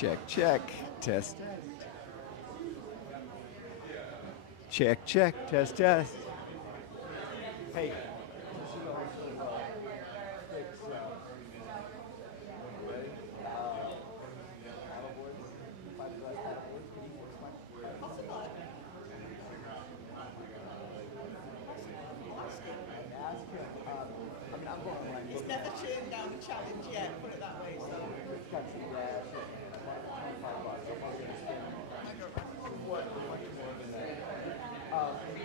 Check, check, test. Check, check, test, test. Hey. He's never turned down a challenge yet, put it that way. So.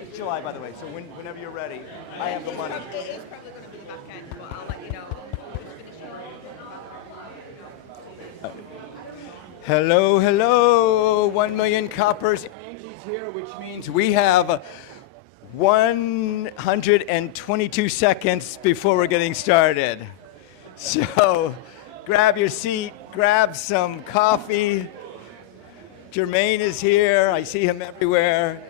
It's July, by the way, so whenever you're ready, I have the money. It is probably going to be the back end, but I'll let you know. Hello, hello, 1 million coppers. Angie's here, which means we have 122 seconds before we're getting started. So grab your seat, grab some coffee. Jermaine is here. I see him everywhere.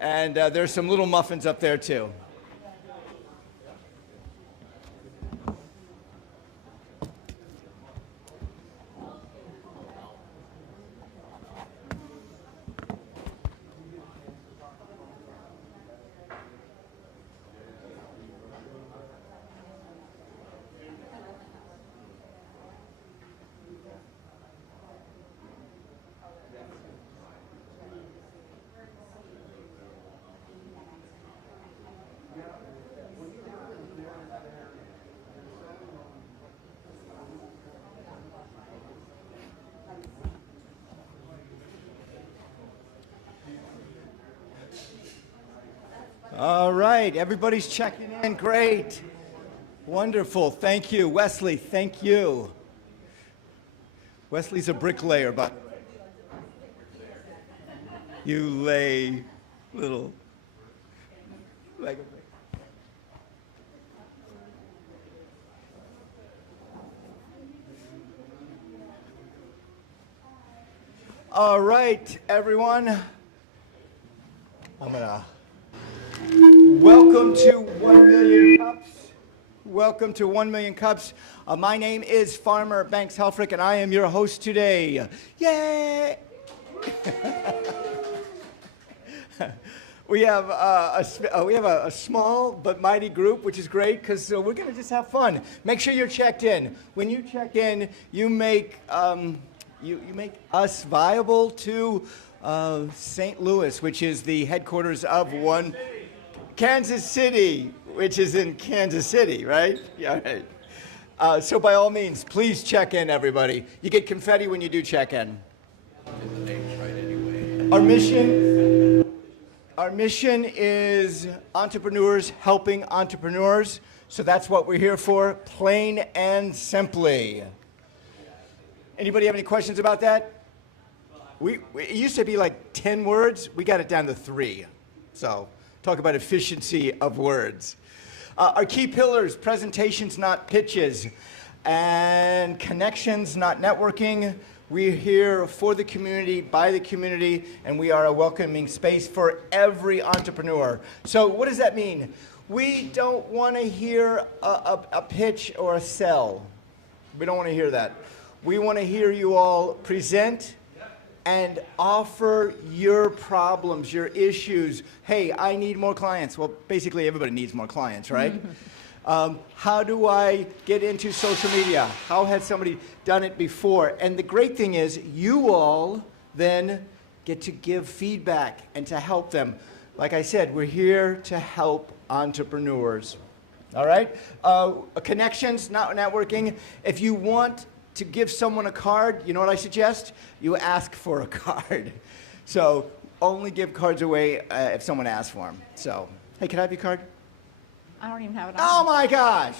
And there's some little muffins up there, too. All right, everybody's checking in. Great. Wonderful. Thank you. Wesley, thank you. Wesley's a bricklayer, but you lay little Lego brick. All right, everyone. Welcome to 1 Million Cups. Welcome to 1 Million Cups. My name is Farmer Banks Helfrich, and I am your host today. Yay! We have a small but mighty group, which is great because we're going to just have fun. Make sure you're checked in. When you check in, you make you make us viable to St. Louis, which is the headquarters of Kansas City, which is in Kansas City, right? Yeah, right. So by all means, please check in, everybody. You get confetti when you do check in. Our mission is entrepreneurs helping entrepreneurs. So that's what we're here for, plain and simply. Anybody have any questions about that? It used to be like 10 words. We got it down to 3. So talk about efficiency of words. Our key pillars: presentations, not pitches, and connections, not networking. We're here for the community, by the community, and we are a welcoming space for every entrepreneur. So what does that mean? We don't want to hear a pitch or a sell. We don't want to hear that. We want to hear you all present and offer your problems, your issues. Hey, I need more clients. Well, basically everybody needs more clients, right? How do I get into social media? How has somebody done it before? And the great thing is you all then get to give feedback and to help them. Like I said, we're here to help entrepreneurs. All right? Connections, not networking. If you want to give someone a card, you know what I suggest? You ask for a card. So only give cards away if someone asks for them. So, hey, can I have your card? I don't even have it on. Oh my gosh!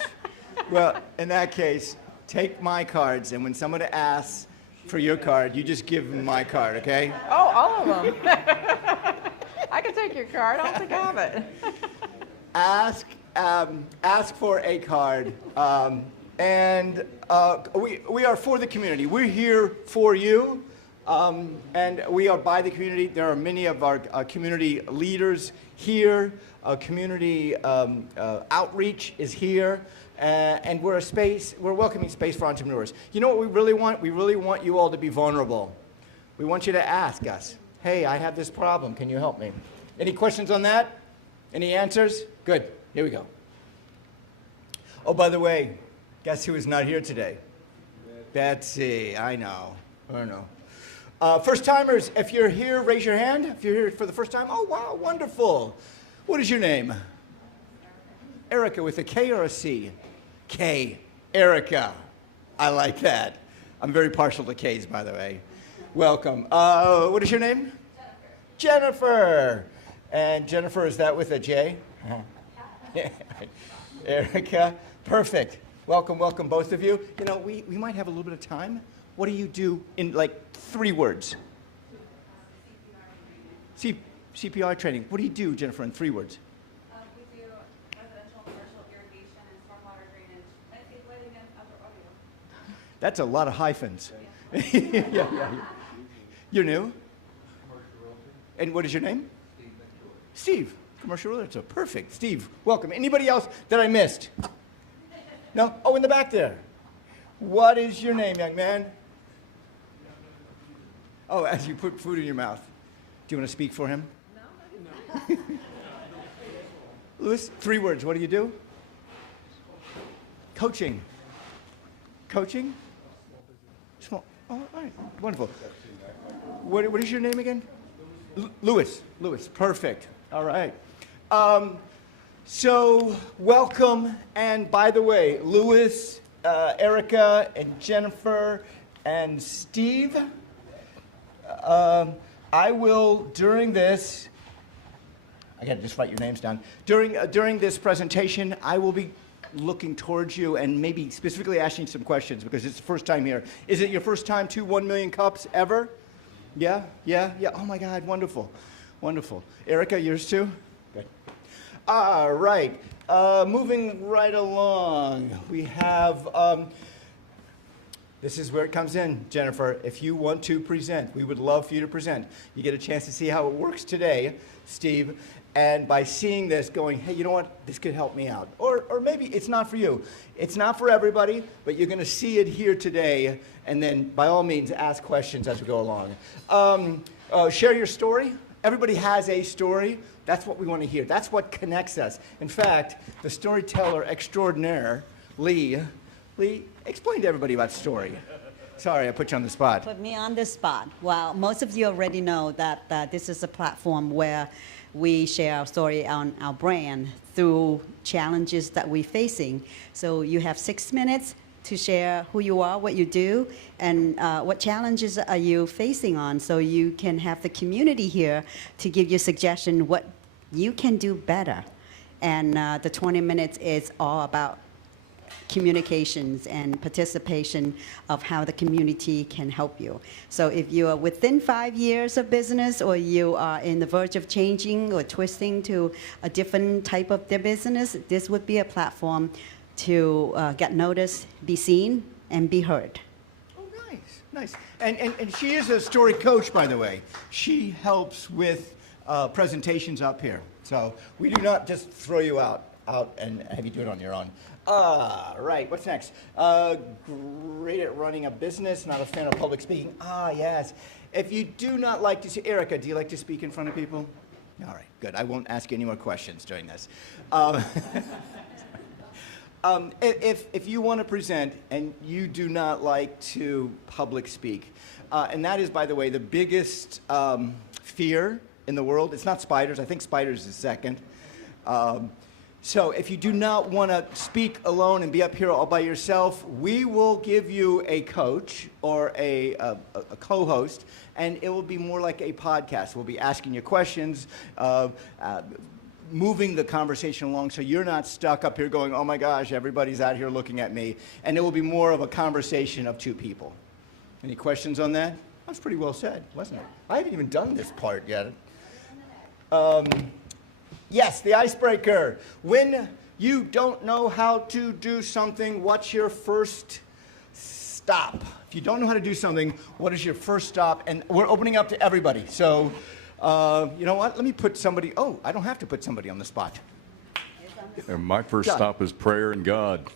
Well, in that case, take my cards, and when someone asks for your card, you just give them my card, okay? Oh, all of them. I can take your card. I don't think I have it. Ask for a card. And we are for the community. We're here for you. And we are by the community. There are many of our community leaders here. Community outreach is here. And we're a welcoming space for entrepreneurs. You know what we really want? We really want you all to be vulnerable. We want you to ask us, hey, I have this problem. Can you help me? Any questions on that? Any answers? Good. Here we go. Oh, by the way, guess who is not here today? Betsy. I know. First timers, if you're here, raise your hand. If you're here for the first time, oh, wow, wonderful. What is your name? Erica with a K or a C? K. Erica. I like that. I'm very partial to K's, by the way. Welcome. What is your name? Jennifer. And Jennifer, is that with a J? Erica. Perfect. Welcome, both of you. You know, we might have a little bit of time. What do you do in, like, 3 words? CPR training. What do you do, Jennifer, in 3 words? We do residential, commercial irrigation, and stormwater drainage, landscape lighting, and outdoor audio. That's a lot of hyphens. Yeah. You're new? Commercial realtor. And what is your name? Steve. Steve, commercial realtor. Perfect. Steve, welcome. Anybody else that I missed? No? Oh, in the back there. What is your name, young man? Oh, as you put food in your mouth. Do you want to speak for him? No. Louis, 3 words. What do you do? Coaching. Coaching? Small. Oh, all right. Wonderful. What is your name again? Louis. Louis. Perfect. All right. So welcome. And by the way, Louis, Erica, and Jennifer, and Steve, I will, during this, I got to just write your names down. During this presentation, I will be looking towards you and maybe specifically asking some questions because it's the first time here. Is it your first time to 1 Million Cups ever? Yeah. Oh my God, wonderful. Erica, yours too? Good. All right, moving right along. We have, this is where it comes in, Jennifer. If you want to present, we would love for you to present. You get a chance to see how it works today, Steve, and by seeing this going, hey, you know what, this could help me out. Or maybe it's not for you. It's not for everybody, but you're gonna see it here today, and then by all means, ask questions as we go along. Share your story. Everybody has a story. That's what we want to hear. That's what connects us. In fact, the storyteller extraordinaire, Lee, explain to everybody about story. Sorry, I put you on the spot. Put me on the spot. Well, most of you already know that this is a platform where we share our story on our brand through challenges that we're facing. So you have 6 minutes to share who you are, what you do, and what challenges are you facing on, so you can have the community here to give you suggestion what you can do better. And the 20 minutes is all about communications and participation of how the community can help you. So if you are within 5 years of business, or you are in the verge of changing or twisting to a different type of their business, this would be a platform to get noticed, be seen, and be heard. Oh, nice. And she is a story coach, by the way. She helps with presentations up here. So we do not just throw you out and have you do it on your own. Right, what's next? Great at running a business, not a fan of public speaking. Yes. If you do not like to see, Erica, do you like to speak in front of people? All right, good. I won't ask you any more questions during this. If you want to present and you do not like to public speak, and that is, by the way, the biggest fear in the world. It's not spiders. I think spiders is second. So if you do not want to speak alone and be up here all by yourself, we will give you a coach or a co-host, and it will be more like a podcast. We'll be asking you questions, moving the conversation along so you're not stuck up here going, oh my gosh, everybody's out here looking at me. And it will be more of a conversation of 2 people. Any questions on that? That was pretty well said, wasn't it? I haven't even done this part yet. Yes, the icebreaker. When you don't know how to do something, what's your first stop? If you don't know how to do something, what is your first stop? And we're opening up to everybody. So, you know what? Let me put somebody, oh, I don't have to put somebody on the spot. And my first John. stop is prayer and God.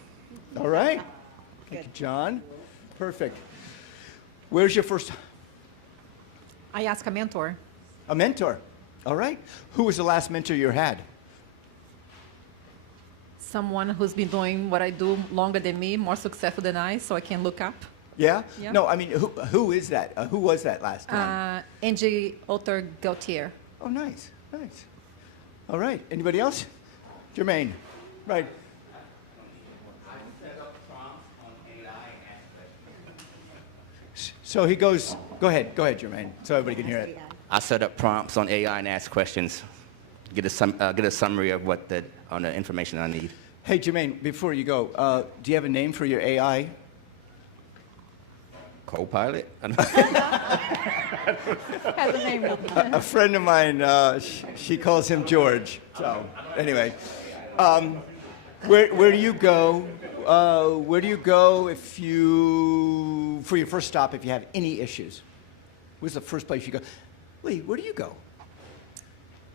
All right. Thank you, John. Perfect. Where's your first? I ask a mentor. A mentor. All right. Who was the last mentor you had? Someone who's been doing what I do longer than me, more successful than I, so I can look up. Yeah? Yeah. No, I mean, who is that? Who was that last one? Angie Otter Gautier. Oh, nice. Nice. All right. Anybody else? Jermaine. Right. So he goes, go ahead, Jermaine, so everybody can hear it. I set up prompts on AI and ask questions, get a summary of on the information I need. Hey, Jermaine, before you go, do you have a name for your AI? Co-pilot? Has a name. A friend of mine, she calls him George. So, anyway, where do you go? Where do you go for your first stop if you have any issues? Where's the first place you go? Lee, where do you go?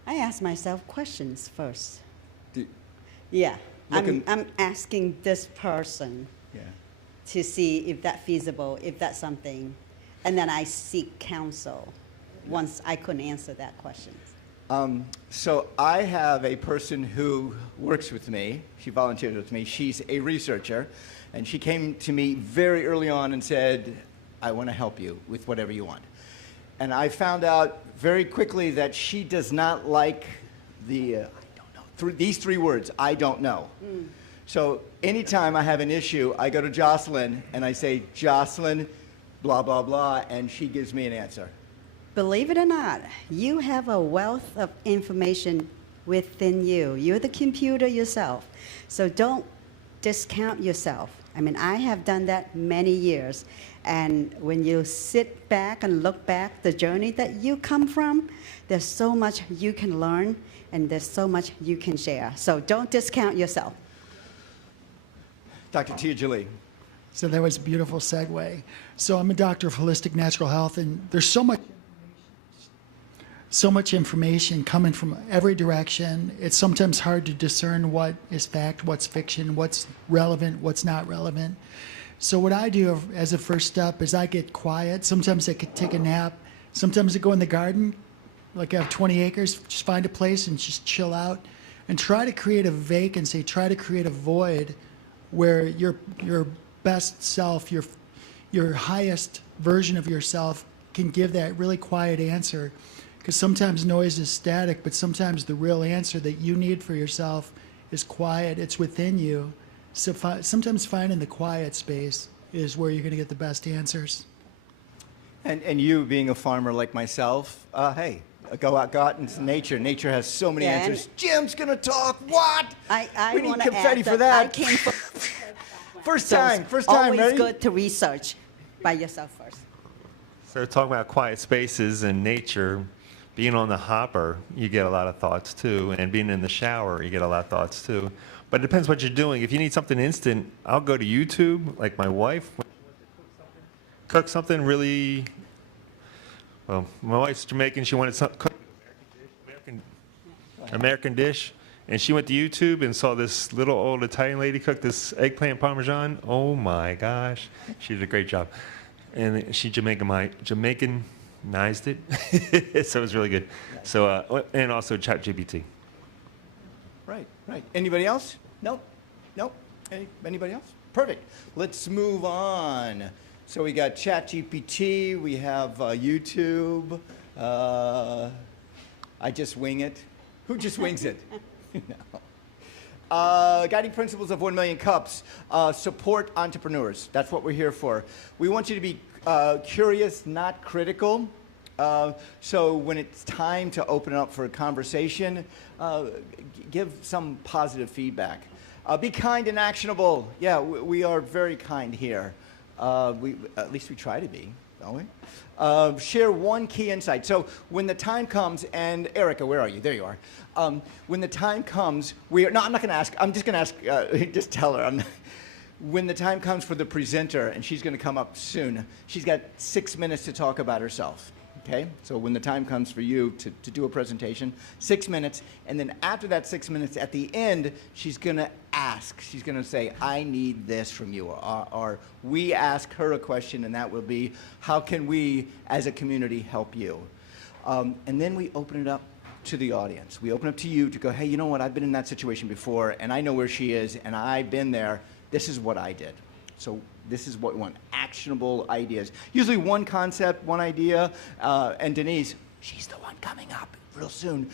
I ask myself questions first. Do- Yeah, Looking- I'm asking this person Yeah. to see if that's feasible, if that's something, and then I seek counsel once I couldn't answer that question. So I have a person who works with me. She volunteers with me. She's a researcher, and she came to me very early on and said, I want to help you with whatever you want. And I found out very quickly that she does not like the, I don't know, these three words, I don't know. So anytime I have an issue, I go to Jocelyn and I say, Jocelyn, blah, blah, blah, and she gives me an answer. Believe it or not, you have a wealth of information within you. You're the computer yourself. So don't discount yourself. I mean, I have done that many years. And when you sit back and look back, the journey that you come from, there's so much you can learn and there's so much you can share. So don't discount yourself. Dr. Tia Jolie. So that was a beautiful segue. So I'm a doctor of holistic natural health, and there's so much information coming from every direction. It's sometimes hard to discern what is fact, what's fiction, what's relevant, what's not relevant. So what I do as a first step is I get quiet. Sometimes I could take a nap. Sometimes I go in the garden, like I have 20 acres, just find a place and just chill out and try to create a vacancy, try to create a void where your best self, your highest version of yourself can give that really quiet answer. Because sometimes noise is static, but sometimes the real answer that you need for yourself is quiet. It's within you. So sometimes finding the quiet space is where you're going to get the best answers. And you being a farmer like myself, hey, go out into nature. Nature has so many Yeah, answers. Jim's going to talk. What? I We need want to confetti add for that I that. came from First so time, it's ready? always good to research by yourself first. So talking about quiet spaces and nature, being on the hopper, you get a lot of thoughts too, and being in the shower, you get a lot of thoughts too. But it depends what you're doing. If you need something instant, I'll go to YouTube, like my wife. Cook something really, well, my wife's Jamaican, she wanted something cooked, American dish, and she went to YouTube and saw this little old Italian lady cook this eggplant parmesan. Oh my gosh, she did a great job. And she Jamaicanized it, so it was really good. So, and also ChatGPT. Right. Anybody else? No? Anybody else? Perfect. Let's move on. So we got ChatGPT, we have YouTube. I just wing it. Who just wings it? No. Guiding principles of 1 Million Cups. Support entrepreneurs. That's what we're here for. We want you to be curious, not critical. So when it's time to open it up for a conversation, give some positive feedback. Be kind and actionable. Yeah, we are very kind here. At least we try to be, don't we? Share one key insight. So when the time comes, and Erica, where are you? There you are. When the time comes, I'm not going to ask. I'm just going to ask. Just tell her. When the time comes for the presenter, and she's going to come up soon, she's got 6 minutes to talk about herself. Okay? So when the time comes for you to do a presentation, 6 minutes, and then after that 6 minutes, at the end, she's going to ask. She's going to say, I need this from you. Or we ask her a question, and that will be, how can we as a community help you? And then we open it up to the audience. We open up to you to go, hey, you know what? I've been in that situation before, and I know where she is, and I've been there. This is what I did. So this is what we want, actionable ideas. Usually one concept, one idea, and Denise, she's the one coming up real soon.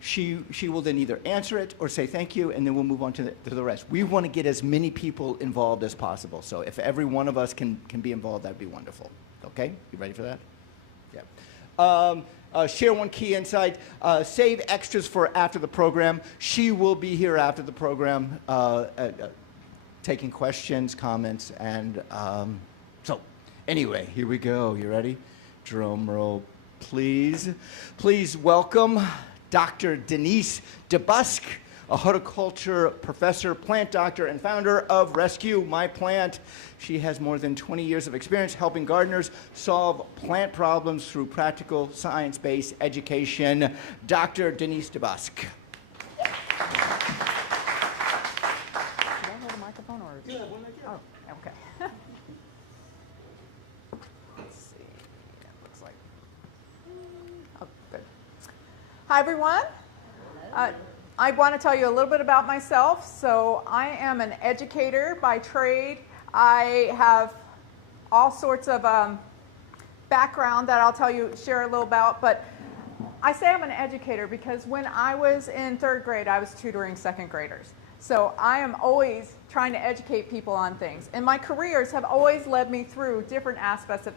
She will then either answer it or say thank you, and then we'll move on to the rest. We want to get as many people involved as possible. So if every one of us can be involved, that'd be wonderful. Okay? You ready for that? Yeah. Share one key insight. Save extras for after the program. She will be here after the program taking questions, comments, and so anyway, here we go. You ready? Drum roll, please. Please welcome Dr. Denise DeBusk, a horticulture professor, plant doctor, and founder of Rescue My Plant. She has more than 20 years of experience helping gardeners solve plant problems through practical science-based education. Dr. Denise DeBusk. Oh, okay. Let's see. That looks like. Oh, good. Hi, everyone. I want to tell you a little bit about myself. So I am an educator by trade. I have all sorts of background that I'll share a little about. But I say I'm an educator because when I was in 3rd grade, I was tutoring 2nd graders. So I am always trying to educate people on things. And my careers have always led me through different aspects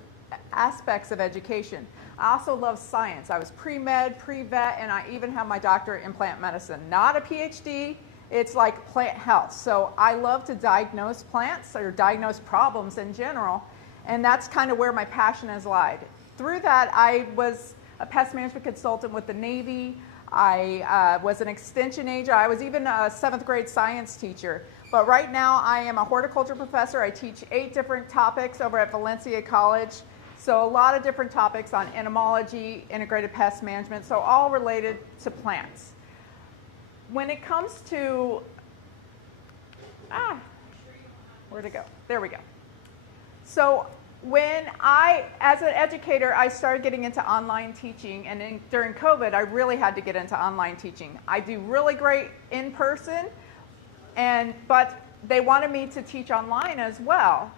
of education. I also love science. I was pre-med, pre-vet, and I even have my doctorate in plant medicine. Not a PhD, it's like plant health. So I love to diagnose plants or diagnose problems in general, and that's kind of where my passion has lied. Through that, I was a pest management consultant with the Navy. I was an extension agent. I was even a 7th grade science teacher. But right now I am a horticulture professor. I teach 8 different topics over at Valencia College. So a lot of different topics on entomology, integrated pest management, so all related to plants. When it comes to, where'd it go? There we go. So when as an educator, I started getting into online teaching, and during COVID, I really had to get into online teaching. I do really great in person, but they wanted me to teach online as well.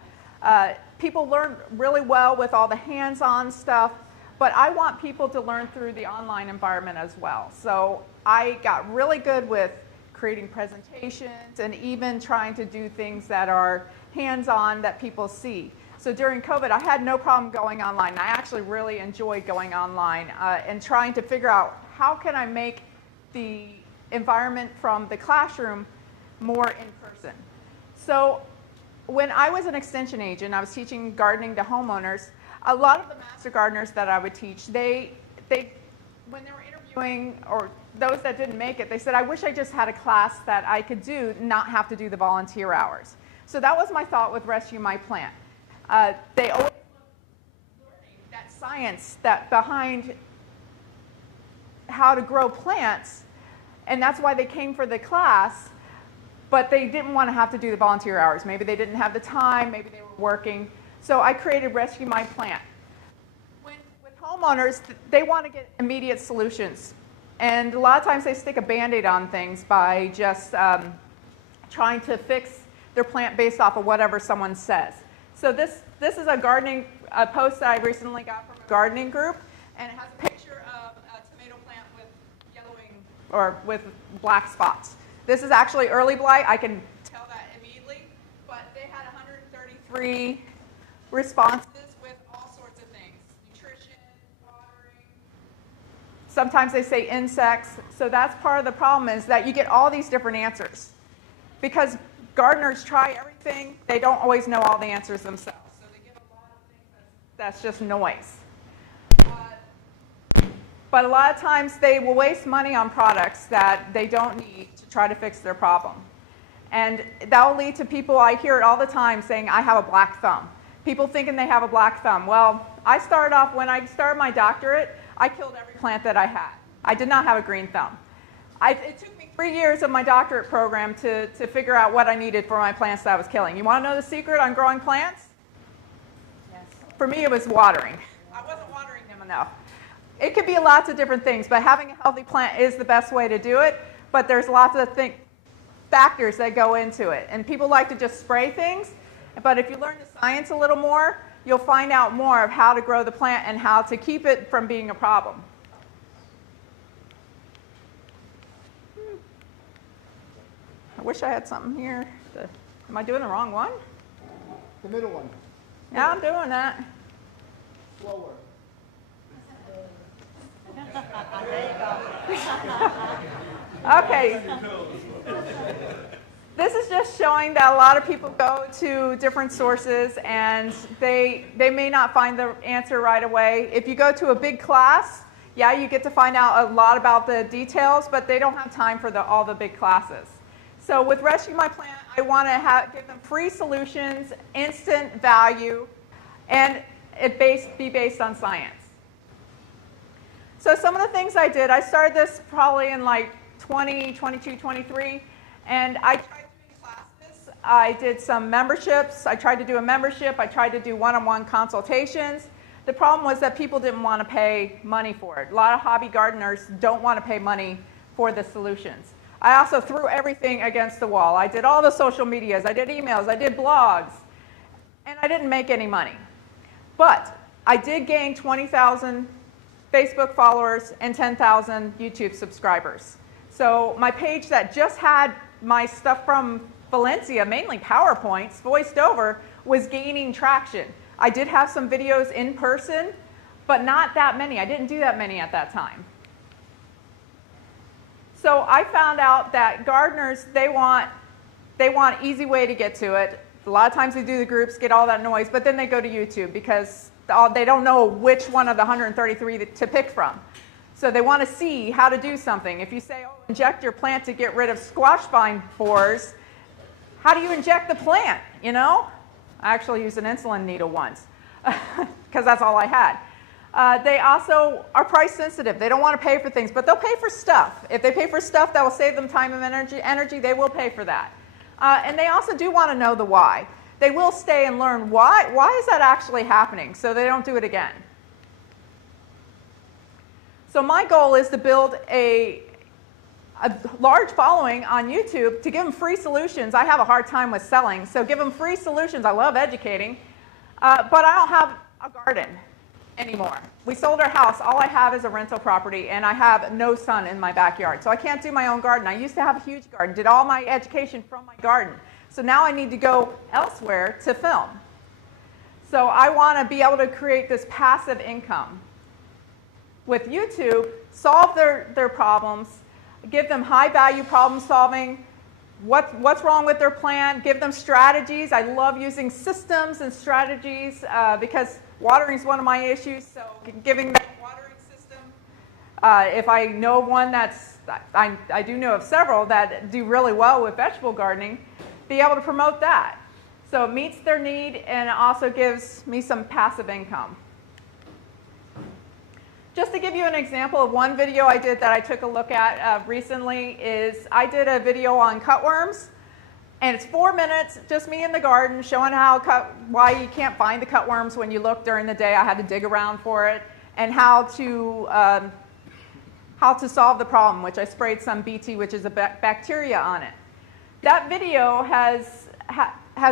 People learn really well with all the hands-on stuff, but I want people to learn through the online environment as well. So I got really good with creating presentations and even trying to do things that are hands-on that people see. So during COVID, I had no problem going online. I actually really enjoyed going online and trying to figure out how can I make the environment from the classroom more in person. So when I was an extension agent, I was teaching gardening to homeowners. A lot of the master gardeners that I would teach, when they were interviewing, or those that didn't make it, they said, I wish I just had a class that I could do, not have to do the volunteer hours. So that was my thought with Rescue My Plant. They always learning that science that behind how to grow plants, and that's why they came for the class, but they didn't want to have to do the volunteer hours. Maybe they didn't have the time, maybe they were working. So I created Rescue My Plant. With homeowners, they want to get immediate solutions. And a lot of times they stick a Band-Aid on things by just trying to fix their plant based off of whatever someone says. So this is a gardening post that I recently got from a gardening group, and it has a picture of a tomato plant with yellowing or with black spots. This is actually early blight. I can tell that immediately, but they had 133 responses with all sorts of things: nutrition, watering. Sometimes they say insects. So that's part of the problem, is that you get all these different answers because gardeners try everything. They don't always know all the answers themselves. So they get a lot of things that's just noise. But a lot of times they will waste money on products that they don't need to try to fix their problem. And that will lead to people, I hear it all the time, saying, I have a black thumb. People thinking they have a black thumb. Well, I started off, when I started my doctorate, I killed every plant that I had. I did not have a green thumb. It took me 3 years of my doctorate program to figure out what I needed for my plants that I was killing. You want to know the secret on growing plants? Yes. For me, it was watering. I wasn't watering them enough. It could be lots of different things, but having a healthy plant is the best way to do it. But there's lots of factors that go into it. And people like to just spray things. But if you learn the science a little more, you'll find out more of how to grow the plant and how to keep it from being a problem. I wish I had something here. Am I doing the wrong one? The middle one. Yeah, I'm doing that. Slower. Okay. This is just showing that a lot of people go to different sources and they may not find the answer right away. If you go to a big class, yeah, you get to find out a lot about the details, but they don't have time for all the big classes. So with Rescue My Plant, I want to give them free solutions, instant value, and be based on science. So some of the things I did, I started this probably in like 22, 23, and I tried doing classes. I did some memberships. I tried to do a membership. I tried to do one-on-one consultations. The problem was that people didn't want to pay money for it. A lot of hobby gardeners don't want to pay money for the solutions. I also threw everything against the wall. I did all the social medias. I did emails. I did blogs. And I didn't make any money. But I did gain 20,000 Facebook followers and 10,000 YouTube subscribers. So my page that just had my stuff from Valencia, mainly PowerPoints, voiced over, was gaining traction. I did have some videos in person, but not that many. I didn't do that many at that time. So I found out that gardeners, they want easy way to get to it. A lot of times they do the groups, get all that noise, but then they go to YouTube because they don't know which one of the 133 to pick from. So they want to see how to do something. If you say, oh, inject your plant to get rid of squash vine borers, how do you inject the plant, you know? I actually used an insulin needle once because that's all I had. They also are price sensitive. They don't want to pay for things, but they'll pay for stuff. If they pay for stuff that will save them time and energy, they will pay for that. And they also do want to know the why. They will stay and learn why is that actually happening, so they don't do it again. So my goal is to build a large following on YouTube to give them free solutions. I have a hard time with selling, so give them free solutions. I love educating, but I don't have a garden anymore. We sold our house. All I have is a rental property, and I have no sun in my backyard, so I can't do my own garden. I used to have a huge garden, did all my education from my garden. So now I need to go elsewhere to film. So I want to be able to create this passive income. With YouTube, solve their problems, give them high-value problem solving, what's wrong with their plant, give them strategies. I love using systems and strategies because watering is one of my issues, so giving them a watering system. If I know one I do know of several that do really well with vegetable gardening, be able to promote that. So it meets their need and it also gives me some passive income. Just to give you an example of one video I did that I took a look at recently is I did a video on cutworms, and it's 4 minutes, just me in the garden showing why you can't find the cutworms when you look during the day. I had to dig around for it, and how to solve the problem, which I sprayed some BT, which is a bacteria, on it. That video has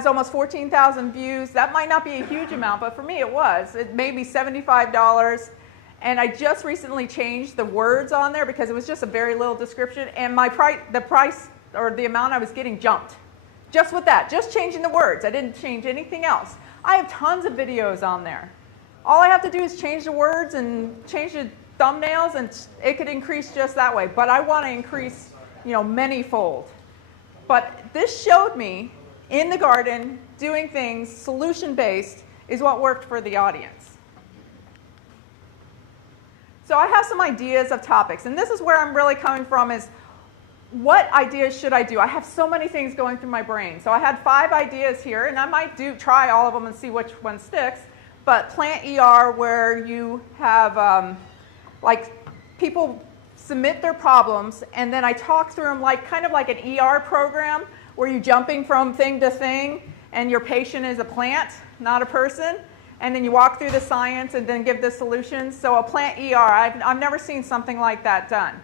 almost 14,000 views. That might not be a huge amount, but for me it was. It made me $75. And I just recently changed the words on there because it was just a very little description, and the price or the amount I was getting jumped. Just with that, just changing the words. I didn't change anything else. I have tons of videos on there. All I have to do is change the words and change the thumbnails, and it could increase just that way. But I want to increase, many-fold. But this showed me in the garden doing things solution-based is what worked for the audience. So I have some ideas of topics, and this is where I'm really coming from is what ideas should I do? I have so many things going through my brain. So I had 5 ideas here, and I might try all of them and see which one sticks. But plant ER, where you have like people submit their problems, and then I talk through them kind of like an ER program, where you're jumping from thing to thing, and your patient is a plant, not a person. And then you walk through the science and then give the solutions. So a plant ER, I've never seen something like that done.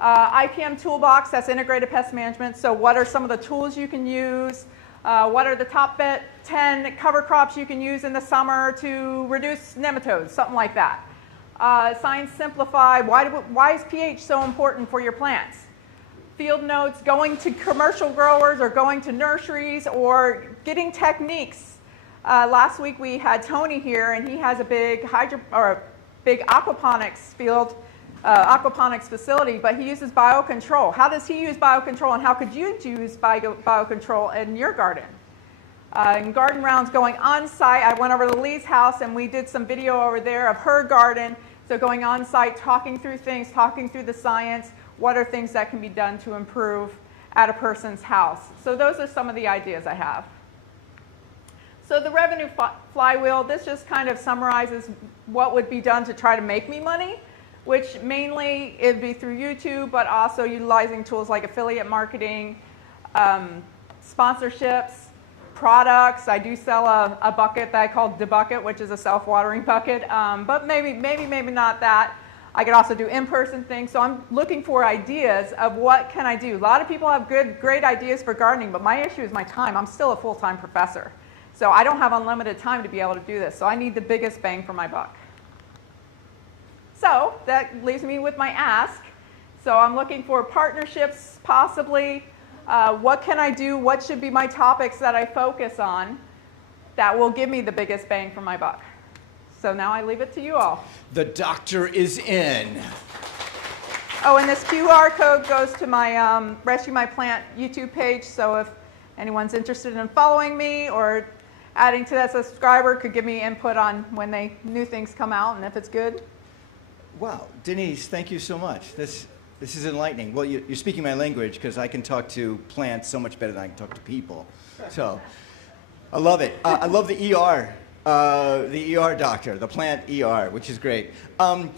IPM toolbox, that's integrated pest management. So what are some of the tools you can use? What are the top 10 cover crops you can use in the summer to reduce nematodes? Something like that. Science simplified, why is pH so important for your plants? Field notes, going to commercial growers or going to nurseries, or getting techniques. Last week we had Tony here, and he has a big big aquaponics field, aquaponics facility, but he uses biocontrol. How does he use biocontrol, and how could you use biocontrol in your garden? In garden rounds, going on site, I went over to Lee's house and we did some video over there of her garden. So going on site, talking through things, talking through the science, what are things that can be done to improve at a person's house. So those are some of the ideas I have. So the revenue flywheel, this just kind of summarizes what would be done to try to make me money, which mainly it'd be through YouTube, but also utilizing tools like affiliate marketing, sponsorships, products. I do sell a bucket that I call the bucket, which is a self-watering bucket, but maybe not that. I could also do in-person things. So I'm looking for ideas of what can I do. A lot of people have great ideas for gardening, but my issue is my time. I'm still a full-time professor. So I don't have unlimited time to be able to do this. So I need the biggest bang for my buck. So that leaves me with my ask. So I'm looking for partnerships, possibly. What can I do? What should be my topics that I focus on that will give me the biggest bang for my buck? So now I leave it to you all. The doctor is in. Oh, and this QR code goes to my Rescue My Plant YouTube page. So if anyone's interested in following me or adding to that subscriber, could give me input on when new things come out and if it's good. Wow, Denise, thank you so much. This is enlightening. Well, you're speaking my language, because I can talk to plants so much better than I can talk to people. So I love it. I love the ER doctor, the plant ER, which is great.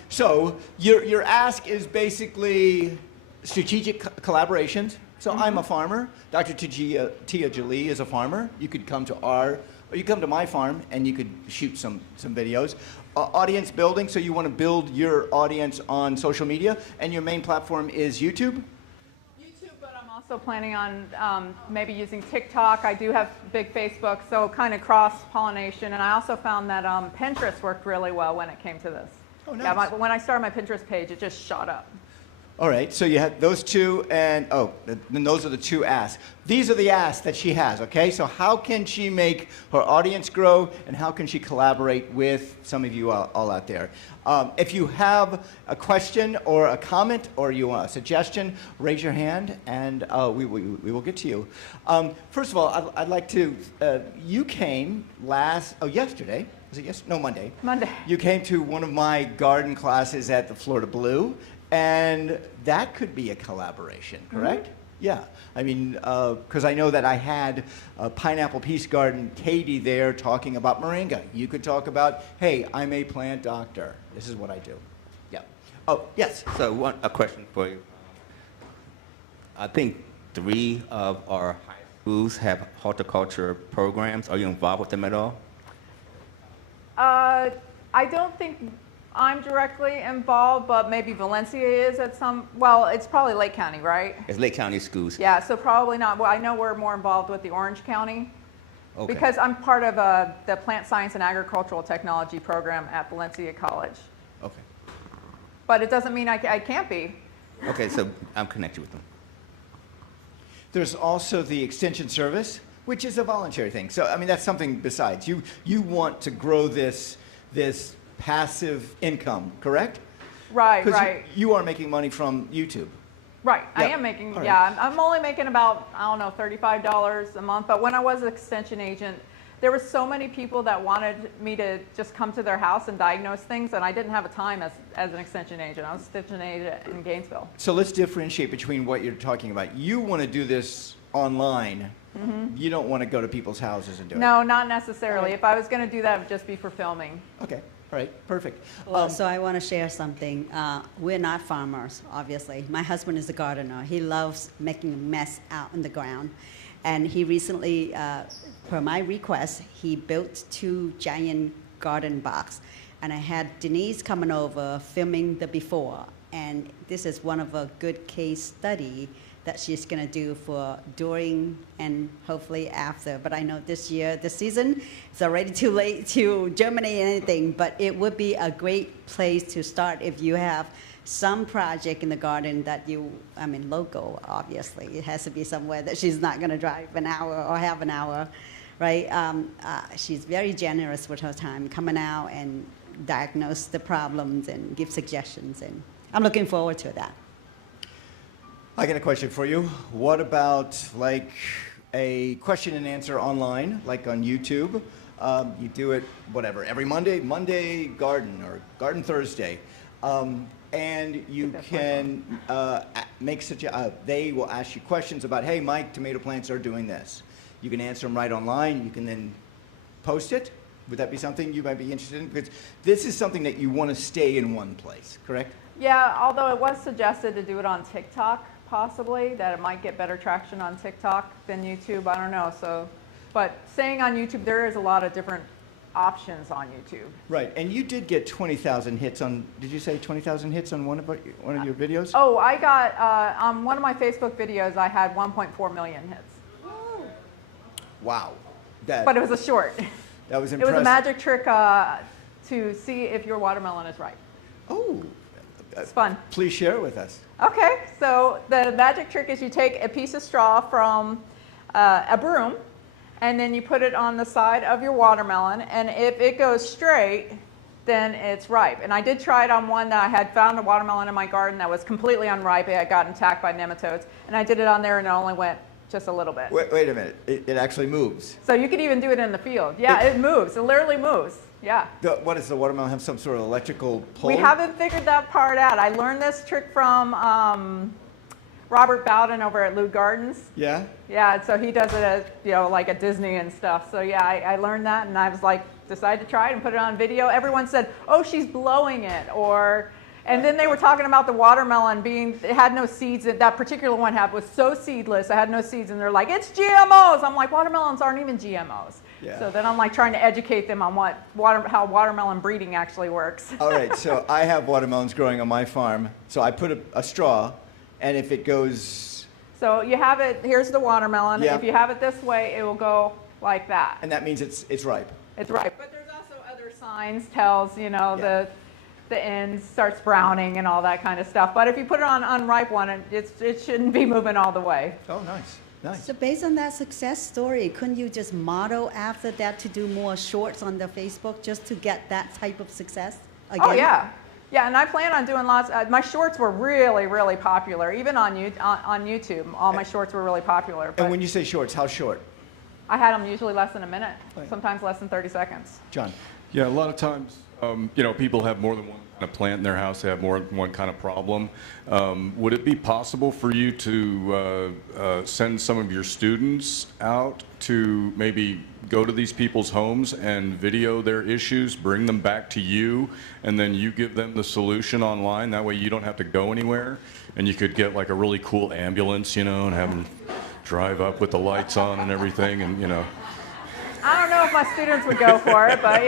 So your ask is basically strategic collaborations. So I'm a farmer. Dr. Tia Jolie is a farmer. You could come to you come to my farm and you could shoot some videos. Audience building, so you want to build your audience on social media, and your main platform is YouTube? YouTube, but I'm also planning on maybe using TikTok. I do have big Facebook, so kind of cross-pollination. And I also found that Pinterest worked really well when it came to this. Oh, nice. Yeah, when I started my Pinterest page, it just shot up. All right, so you have those two, and then those are the two asks. These are the asks that she has, okay? So how can she make her audience grow, and how can she collaborate with some of you all out there? If you have a question or a comment or you want a suggestion, raise your hand, and we will get to you. First of all, I'd like to, you came yesterday. Was it yesterday? No, Monday. Monday. You came to one of my garden classes at the Florida Blue. And that could be a collaboration, correct? Mm-hmm. Yeah. I mean, because I know that I had Pineapple Peace Garden, Katie there talking about moringa. You could talk about, hey, I'm a plant doctor. This is what I do. Yeah. Oh, yes. So a question for you. I think 3 of our high schools have horticulture programs. Are you involved with them at all? I don't think I'm directly involved, but maybe Valencia is at some, well, it's probably Lake County, right? It's Lake County schools. Yeah, so probably not. Well, I know we're more involved with the Orange County. Okay. Because I'm part of the Plant Science and Agricultural Technology program at Valencia College. Okay. But it doesn't mean I can't be. Okay, so I'm connected with them. There's also the Extension Service, which is a voluntary thing. So, I mean, that's something besides. You want to grow this passive income, correct? Right, because right. You are making money from YouTube. Right, Yeah. I am making, All right. yeah, I'm only making about, I don't know, $35 a month. But when I was an extension agent, there were so many people that wanted me to just come to their house and diagnose things, and I didn't have a time as an extension agent. I was extension agent in Gainesville. So let's differentiate between what you're talking about. You want to do this online. You don't want to go to people's houses and do it. No, not necessarily. If I was going to do that, it would just be for filming. Okay. All right. Perfect. Well, so I want to share something. We're not farmers, obviously. My husband is a gardener. He loves making a mess out in the ground. And he recently, per my request, he built 2 giant garden boxes. And I had Denise coming over, filming the before. And this is one of a good case study that she's going to do for during and hopefully after. But I know this season, it's already too late to germinate anything, but it would be a great place to start if you have some project in the garden that local, obviously. It has to be somewhere that she's not going to drive an hour or half an hour, right? She's very generous with her time, coming out and diagnose the problems and give suggestions, and I'm looking forward to that. I got a question for you. What about like a question and answer online, like on YouTube? You do it, whatever, every Monday Garden or Garden Thursday. And you can make they will ask you questions about, hey, my tomato plants are doing this. You can answer them right online. You can then post it. Would that be something you might be interested in? Because this is something that you want to stay in one place, correct? Yeah, although it was suggested to do it on TikTok, possibly, that it might get better traction on TikTok than YouTube. I don't know. So, but saying on YouTube, there is a lot of different options on YouTube. Right, and you did get 20,000 hits on, did you say 20,000 hits on one of your videos? Oh, I got, on one of my Facebook videos, I had 1.4 million hits. Wow. But it was a short. That was It impressive. was a magic trick to see if your watermelon is ripe. Oh. It's fun. Please share it with us. Okay, so the magic trick is you take a piece of straw from a broom, and then you put it on the side of your watermelon, and if it goes straight, then it's ripe. And I did try it on one that I had found a watermelon in my garden that was completely unripe. It had gotten attacked by nematodes, and I did it on there, and it only went just a little bit. Wait a minute. It actually moves. So you could even do it in the field. Yeah, it moves. It literally moves. Yeah. What does the watermelon have, some sort of electrical pole? We haven't figured that part out. I learned this trick from Robert Bowden over at Lou Gardens. Yeah? Yeah, so he does it at, like at Disney and stuff. So yeah, I learned that, and I was like, decided to try it and put it on video. Everyone said, oh, she's blowing it, and then they were talking about the watermelon it had no seeds. That particular one was so seedless, it had no seeds, and they're like, it's GMOs. I'm like, watermelons aren't even GMOs. Yeah. So then I'm like trying to educate them on how watermelon breeding actually works. All right, so I have watermelons growing on my farm. So I put a straw, and if it goes... So you have it, here's the watermelon. Yeah. If you have it this way, it will go like that. And that means it's ripe. It's ripe. But there's also other signs, tells, the end starts browning and all that kind of stuff. But if you put it on unripe one, it shouldn't be moving all the way. Oh, nice. Nice. So based on that success story, couldn't you just model after that to do more shorts on the Facebook just to get that type of success again? Oh, yeah. Yeah, and I plan on doing lots. My shorts were really, really popular. Even on YouTube, all my shorts were really popular. But And when you say shorts, how short? I had them usually less than a minute, Right. sometimes less than 30 seconds. John. Yeah, a lot of times, people have more than one kind of plant in their house. They have more than one kind of problem. Would it be possible for you to send some of your students out to maybe go to these people's homes and video their issues, bring them back to you, and then you give them the solution online? That way you don't have to go anywhere, and you could get like a really cool ambulance, and have them drive up with the lights on and everything, and I don't know if my students would go for it, but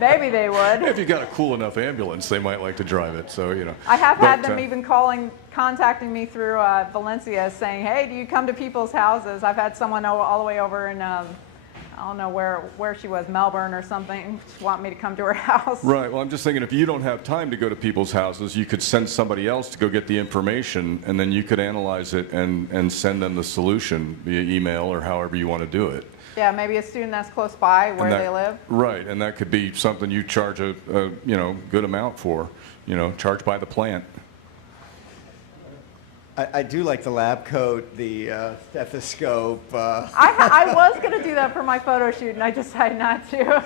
maybe they would. If you got a cool enough ambulance, they might like to drive it. So I have had them even contacting me through Valencia, saying, "Hey, do you come to people's houses?" I've had someone all the way over in I don't know where she was, Melbourne or something, want me to come to her house. Right. Well, I'm just thinking if you don't have time to go to people's houses, you could send somebody else to go get the information, and then you could analyze it and send them the solution via email or however you want to do it. Yeah, maybe a student that's close by where they live. Right, and that could be something you charge a good amount for, charge by the plant. I do like the lab coat, the stethoscope. I was going to do that for my photo shoot, and I decided not to.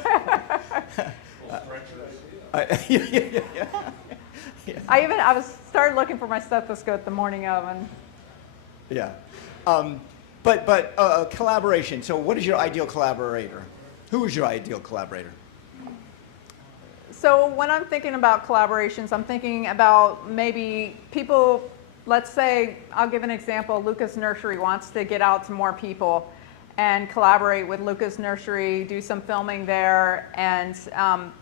I started looking for my stethoscope the morning of, and Yeah. But collaboration. So what is your ideal collaborator? Who is your ideal collaborator? so when I'm thinking about collaborations, I'm thinking about maybe people, let's say, I'll give an example, Lucas Nursery wants to get out to more people and collaborate with Lucas Nursery, do some filming there, and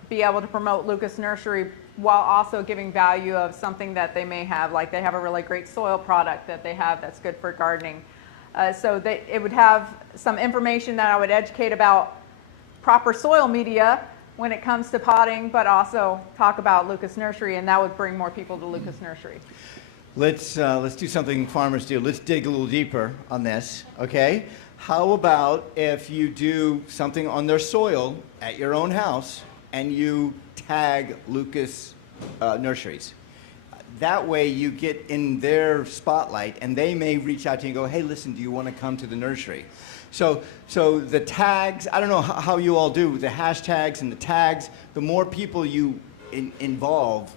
be able to promote Lucas Nursery while also giving value of something that they may have, like they have a really great soil product that they have that's good for gardening. It would have some information that I would educate about proper soil media when it comes to potting, but also talk about Lucas Nursery, and that would bring more people to Lucas Nursery. Let's do something farmers do. Let's dig a little deeper on this, okay? How about if you do something on their soil at your own house and you tag Lucas Nurseries? That way you get in their spotlight and they may reach out to you and go, hey, listen, do you want to come to the nursery? So the tags, I don't know how you all do the hashtags and the tags. The more people you involve,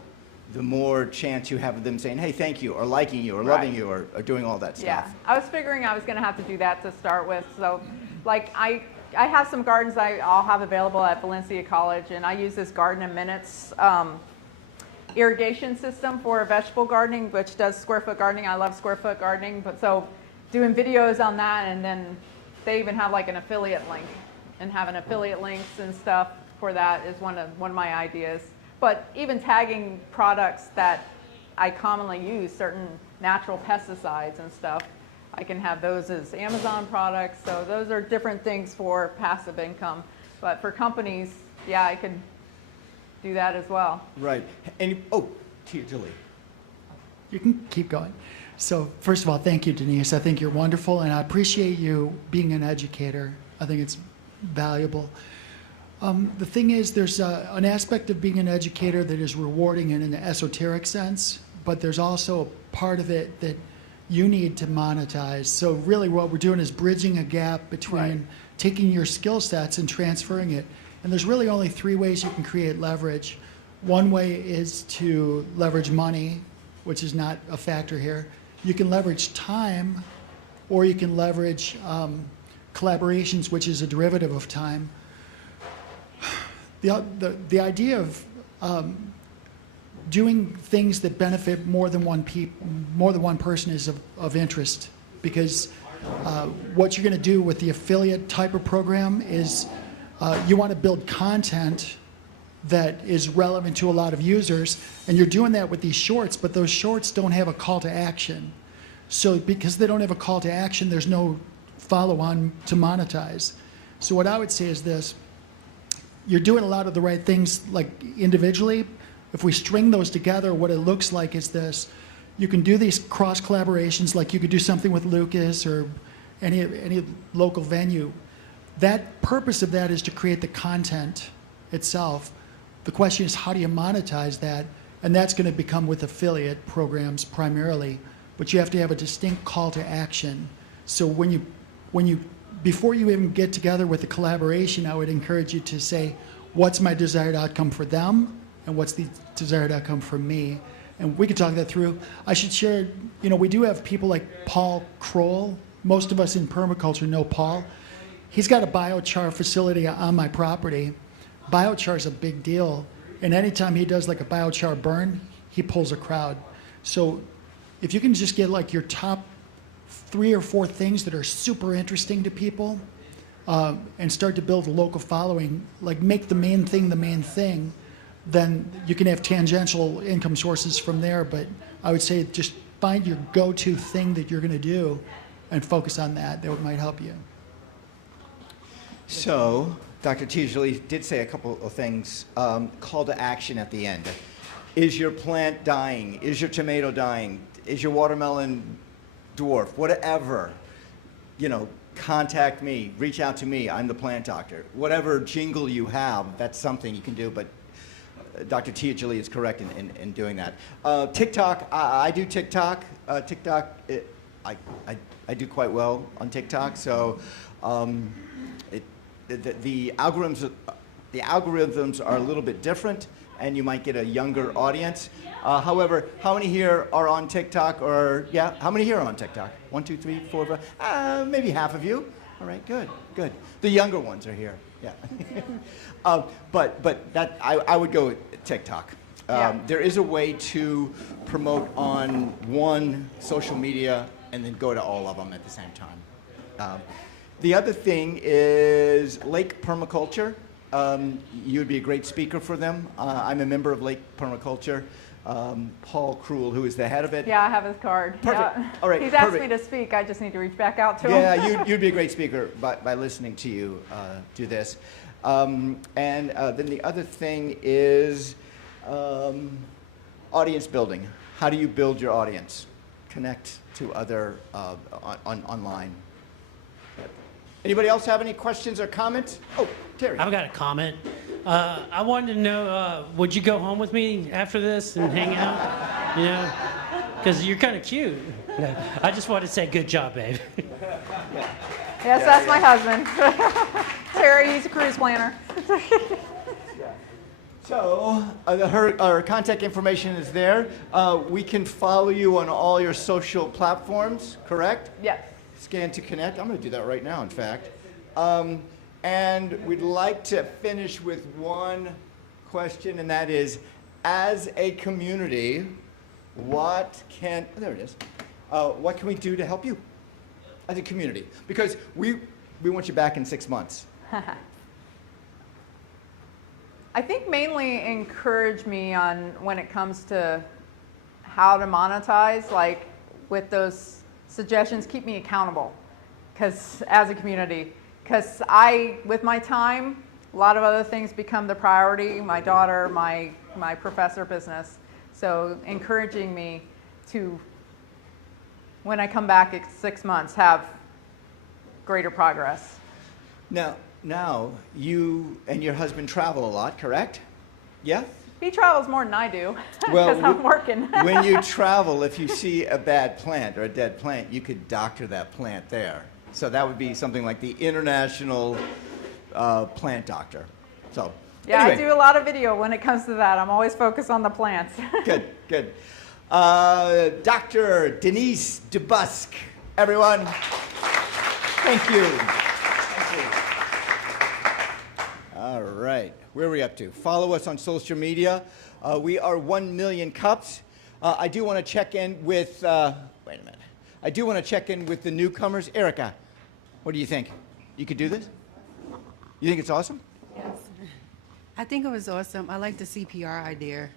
the more chance you have of them saying, hey, thank you, or liking you, or loving you, or doing all that stuff. Yeah, I was figuring I was going to have to do that to start with. So, like, I have some gardens I'll have available at Valencia College, and I use this Garden in Minutes irrigation system for vegetable gardening, which does square foot gardening. I love square foot gardening, but so doing videos on that, and then they even have like an affiliate link, and having affiliate links and stuff for that is one of my ideas. But even tagging products that I commonly use, certain natural pesticides and stuff, I can have those as Amazon products. So those are different things for passive income. But for companies, yeah, I could do that as well. Right. And Julie. You can keep going. So first of all, thank you, Denise. I think you're wonderful, and I appreciate you being an educator. I think it's valuable. The thing is, there's an aspect of being an educator that is rewarding in an esoteric sense, but there's also a part of it that you need to monetize. So really what we're doing is bridging a gap between taking your skill sets and transferring it. And there's really only three ways you can create leverage. One way is to leverage money, which is not a factor here. You can leverage time, or you can leverage collaborations, which is a derivative of time. The idea of doing things that benefit more than one person is of interest, because what you're going to do with the affiliate type of program is you want to build content that is relevant to a lot of users, and you're doing that with these shorts, but those shorts don't have a call to action. So because they don't have a call to action, there's no follow-on to monetize. So what I would say is this: you're doing a lot of the right things, like individually. If we string those together, what it looks like is this: you can do these cross collaborations, like you could do something with Lucas or any local venue. That purpose of that is to create the content itself. The question is, how do you monetize that? And that's going to become with affiliate programs primarily, but you have to have a distinct call to action. So before you even get together with the collaboration, I would encourage you to say, what's my desired outcome for them, and what's the desired outcome for me? And we can talk that through. I should share, we do have people like Paul Kroll. Most of us in permaculture know Paul. He's got a biochar facility on my property. Biochar is a big deal, and anytime he does like a biochar burn, he pulls a crowd. So if you can just get like your top 3 or 4 things that are super interesting to people, and start to build a local following, like make the main thing, then you can have tangential income sources from there. But I would say just find your go-to thing that you're going to do and focus on that. That might help you. So, Dr. Teasley did say a couple of things. Call to action at the end. Is your plant dying? Is your tomato dying? Is your watermelon dwarf? Whatever. Contact me. Reach out to me. I'm the plant doctor. Whatever jingle you have, that's something you can do. But Dr. Tia Julie is correct in doing that. TikTok, I do TikTok. TikTok, I do quite well on TikTok. So the algorithms are a little bit different, and you might get a younger audience. However, how many here are on TikTok? Or yeah, how many here are on TikTok? 1, 2, 3, 4, 5. Maybe half of you. All right, good, good. The younger ones are here. Yeah. But that I would go with TikTok. There is a way to promote on one social media and then go to all of them at the same time. The other thing is Lake Permaculture. You would be a great speaker for them. I'm a member of Lake Permaculture. Paul Krull, who is the head of it. Yeah, I have his card. Perfect. Yeah. All right. He's asked perfect. me to speak. I just need to reach back out to him. Yeah, you'd be a great speaker by listening to you do this. And then the other thing is audience building. How do you build your audience? Connect to other online. Anybody else have any questions or comments? Oh, Terry. I've got a comment. I wanted to know, would you go home with me after this and hang out? You know, because you're kind of cute. No, I just wanted to say good job, babe. Yes, that's my husband. Terry, he's a cruise planner. So our contact information is there. We can follow you on all your social platforms, correct? Yes. Scan to connect. I'm going to do that right now, in fact. And we'd like to finish with one question, and that is, as a community, what can we do to help you as a community? Because we want you back in 6 months. I think mainly encourage me on when it comes to how to monetize, like with those suggestions, keep me accountable, because as a community. Because with my time, a lot of other things become the priority, my daughter, my professor business. So encouraging me to, when I come back in 6 months, have greater progress. Now, you and your husband travel a lot, correct? Yeah? He travels more than I do, because I'm working. When you travel, if you see a bad plant or a dead plant, you could doctor that plant there. So that would be something like the international plant doctor. So yeah, anyway. I do a lot of video when it comes to that. I'm always focused on the plants. Good, good. Dr. Denise DeBusk, everyone. Thank you. All right, where are we up to? Follow us on social media. We are 1 Million Cups. I do want to check in with, wait a minute. I do want to check in with the newcomers. Erica, what do you think? You could do this? You think it's awesome? Yes. I think it was awesome. I like the CPR idea.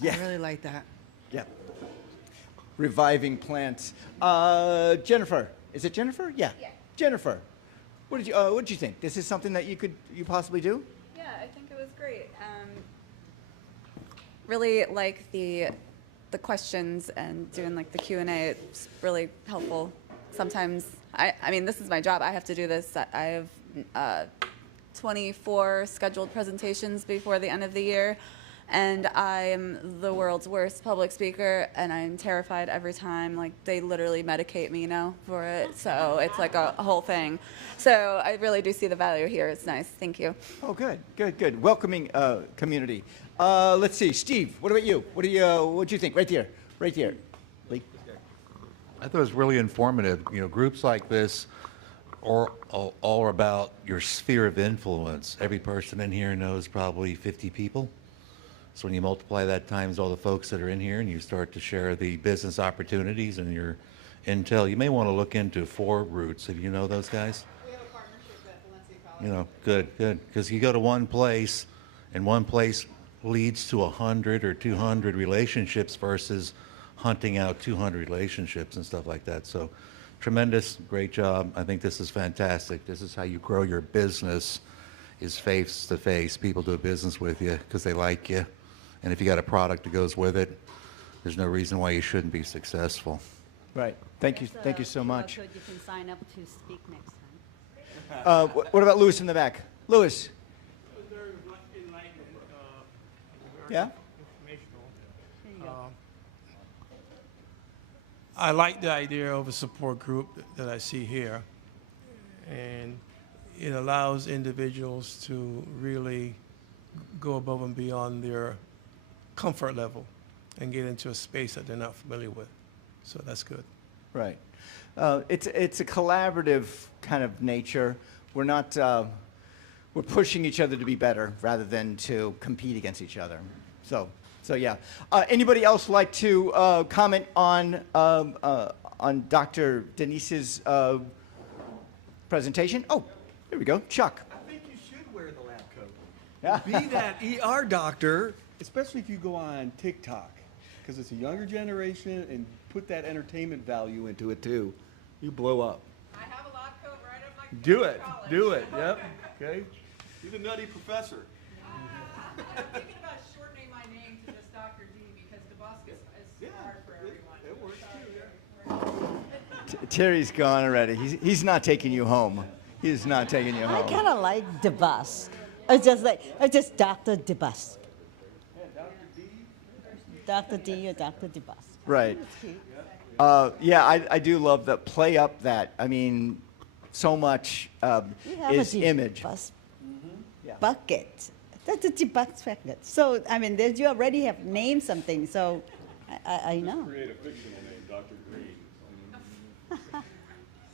Yeah. I really like that. Yeah. Reviving plants. Jennifer, is it Jennifer? Yeah. Jennifer, what did you think? This is something that you possibly do? Yeah, I think it was great. Really like the questions and doing like the Q&A. It's really helpful. Sometimes, I mean, this is my job. I have to do this. I have 24 scheduled presentations before the end of the year, and I am the world's worst public speaker, and I'm terrified every time. Like, they literally medicate me, for it. So it's like a whole thing. So I really do see the value here. It's nice. Thank you. Oh, good, good, good. Welcoming community. Let's see, Steve. What about you? What do you think? Right here, right here. Lee. I thought it was really informative. You know, groups like this are all about your sphere of influence. Every person in here knows probably 50 people. So when you multiply that times all the folks that are in here and you start to share the business opportunities and your intel, you may want to look into 4 Roots. If you know those guys? We have a partnership at Valencia College. You know, good. Because you go to one place and one place leads to 100 or 200 relationships versus hunting out 200 relationships and stuff like that. So tremendous, great job. I think this is fantastic. This is how you grow your business, is face to face. People do business with you because they like you. And if you got a product that goes with it, there's no reason why you shouldn't be successful. Right. Thank you so much. You can sign up to speak next time. What about Lewis in the back? Lewis. Very enlightening. Yeah? I like the idea of a support group that I see here, and it allows individuals to really go above and beyond their comfort level and get into a space that they're not familiar with. So that's good. Right. It's a collaborative kind of nature. We're not, we're pushing each other to be better rather than to compete against each other. So yeah. Anybody else like to comment on Dr. Denise's presentation? Oh, here we go. Chuck. I think you should wear the lab coat. Be that ER doctor, especially if you go on TikTok, because it's a younger generation, and put that entertainment value into it too. You blow up. I have a lab coat right up my Do it. Do it. Yep. Okay. You're the nutty professor. I'm thinking about shortening my name to just Dr. D because DeBusk is hard for everyone. It works too, yeah. Terry's gone already. He's not taking you home. He's not taking you I home. kind of like DeBusk. It's just Dr. DeBusk. Dr. D or Dr. DeBusk. Right. Yeah, I do love that. Play up that. I mean, so much is image. Yeah. Bucket. That's a DeBusk bucket. So, I mean, you already have named something, so I know. Create a fictional name, Dr. Green.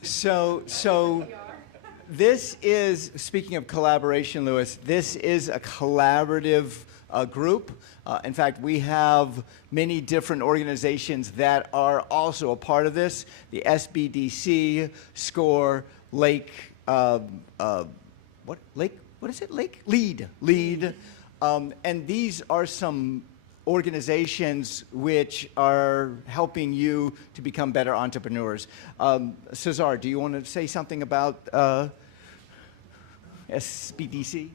So this is, speaking of collaboration, Louis, this is a collaborative group. In fact, we have many different organizations that are also a part of this. The SBDC, SCORE, Lake, what is it? Lead. And these are some organizations which are helping you to become better entrepreneurs. Cesar, do you want to say something about SBDC?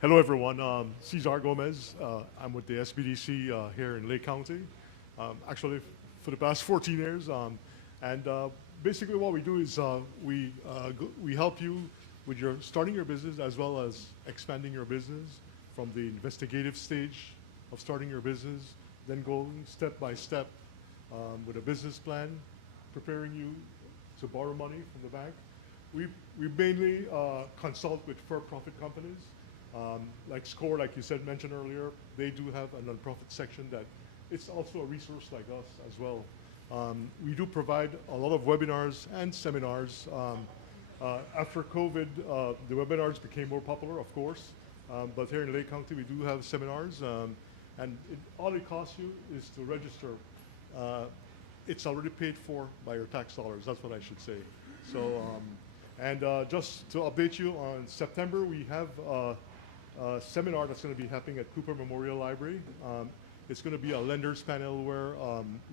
Hello, everyone. Cesar Gomez. I'm with the SBDC here in Lake County. Actually, for the past 14 years. Basically, what we do is we help you with starting your business as well as expanding your business from the investigative stage of starting your business, then going step by step with a business plan, preparing you to borrow money from the bank. We mainly consult with for-profit companies. Like SCORE, like you said, mentioned earlier, they do have a nonprofit section that it's also a resource like us as well. We do provide a lot of webinars and seminars. After COVID, the webinars became more popular, of course, but here in Lake County, we do have seminars, and all it costs you is to register. It's already paid for by your tax dollars, that's what I should say. So, just to update you, on September, we have a seminar that's going to be happening at Cooper Memorial Library. It's going to be a lenders panel where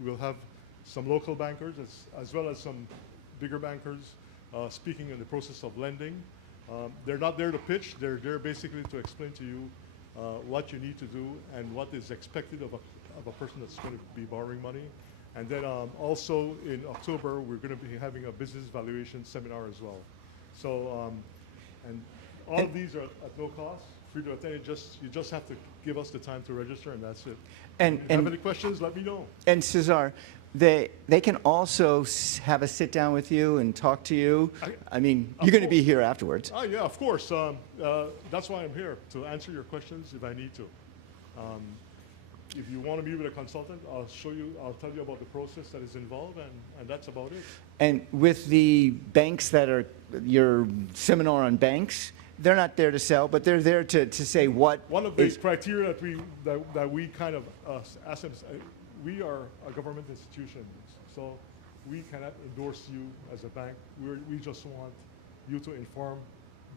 we'll have some local bankers as well as some bigger bankers speaking in the process of lending. They're not there to pitch, they're there basically to explain to you what you need to do and what is expected of a person that's going to be borrowing money. And then also in October, we're going to be having a business valuation seminar as well. So, and all of these are at no cost, free to attend. You just have to give us the time to register, and that's it. And if you have any questions, let me know. And Cesar, they can also have a sit down with you and talk to you. I mean, you're going to be here afterwards. Oh, yeah, of course. That's why I'm here, to answer your questions if I need to. If you want to meet with a consultant, I'll tell you about the process that is involved, and that's about it. And with the banks that are your seminar on banks, they're not there to sell, but they're there to say what. One of the criteria that we kind of ask them, we are a government institution, so we cannot endorse you as a bank. We just want you to inform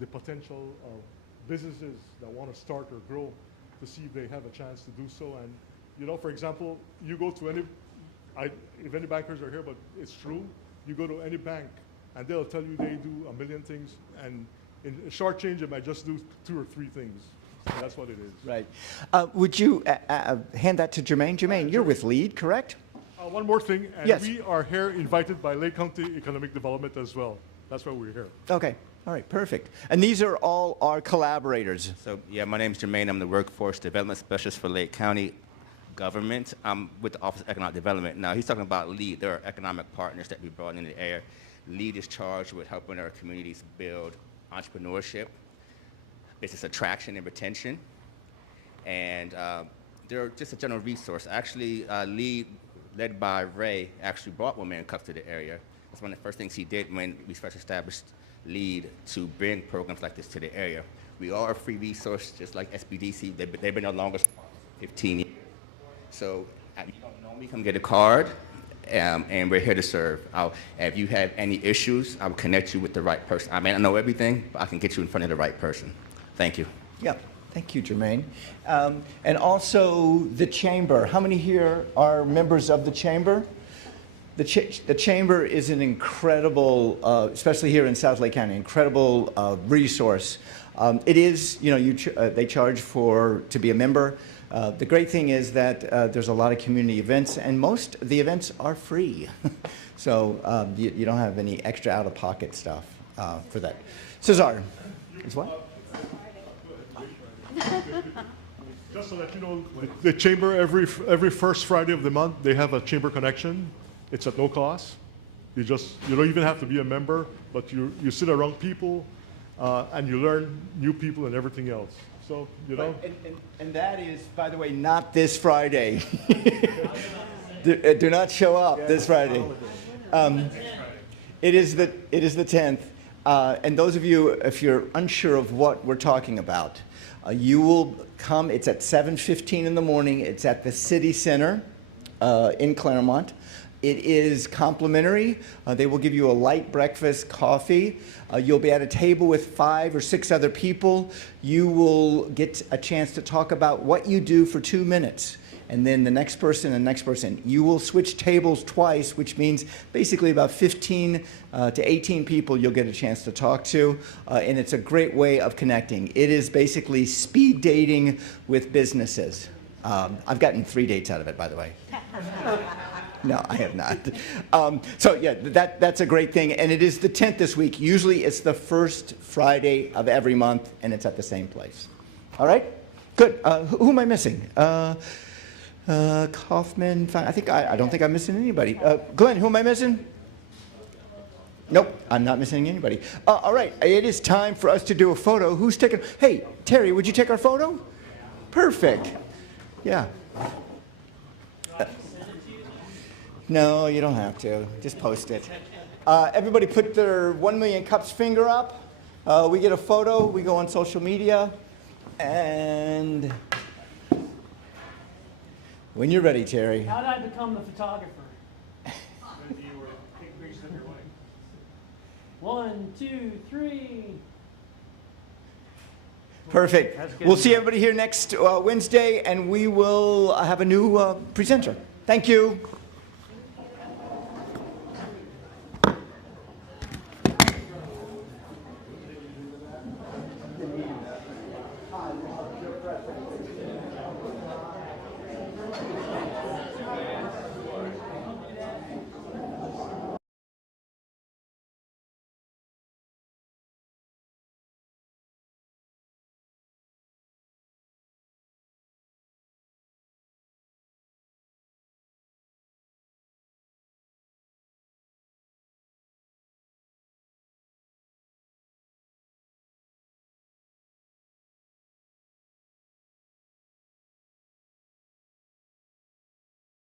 the potential of businesses that want to start or grow to see if they have a chance to do so. And, you know, for example, you go to if any bankers are here, but it's true, you go to any bank and they'll tell you they do a million things, and in a short change, it might just do 2 or 3 things. So that's what it is. Right. Would you hand that to Jermaine? Jermaine, you're with LEAD, correct? One more thing, and yes. We are here invited by Lake County Economic Development as well. That's why we're here. Okay. All right. Perfect. And these are all our collaborators. So, yeah, my name's Jermaine. I'm the Workforce Development Specialist for Lake County Government. I'm with the Office of Economic Development. Now, he's talking about LEAD. There are economic partners that we brought in the air. LEAD is charged with helping our communities build entrepreneurship, business attraction and retention. And they're just a general resource. Actually, LEAD, led by Ray, actually brought Million Cups to the area. That's one of the first things he did when we first established LEAD, to bring programs like this to the area. We are a free resource, just like SBDC. They've been our longest, 15 years. So if you don't know me, come get a card, and we're here to serve. If you have any issues, I'll connect you with the right person. I may not know everything, but I can get you in front of the right person. Thank you. Yeah. Thank you, Jermaine. And also the Chamber. How many here are members of the Chamber? The Chamber is an incredible, especially here in South Lake County, incredible resource. It is, they charge to be a member. The great thing is that there's a lot of community events, and most of the events are free. So you don't have any extra out-of-pocket stuff for that. Cesar, is what? Just so that you know, the Chamber, every first Friday of the month, they have a Chamber Connection. It's at no cost. You don't even have to be a member, but you sit around people, and you learn new people and everything else. So, And that is, by the way, not this Friday. Do not show up this Friday. It is the 10th. And those of you, if you're unsure of what we're talking about, you will come. It's at 7:15 in the morning. It's at the City Center in Clermont. It is complimentary. They will give you a light breakfast, coffee. You'll be at a table with 5 or 6 other people. You will get a chance to talk about what you do for 2 minutes. And then the next person and the next person. You will switch tables twice, which means basically about 15 to 18 people you'll get a chance to talk to. And it's a great way of connecting. It is basically speed dating with businesses. I've gotten 3 dates out of it, by the way. No, I have not. So yeah, that's a great thing. And it is the 10th this week. Usually it's the first Friday of every month, and it's at the same place. All right? Good. Who am I missing? Kauffman. I don't think I'm missing anybody. Glenn, who am I missing? Nope, I'm not missing anybody. All right, it is time for us to do a photo. Who's taking? Hey, Terry, would you take our photo? Perfect. Yeah. No, you don't have to. Just post it. Everybody put their 1 Million Cups finger up. We get a photo. We go on social media. And when you're ready, Terry. How did I become the photographer? 1, 2, 3. Perfect. We'll see everybody here next Wednesday, and we will have a new presenter. Thank you.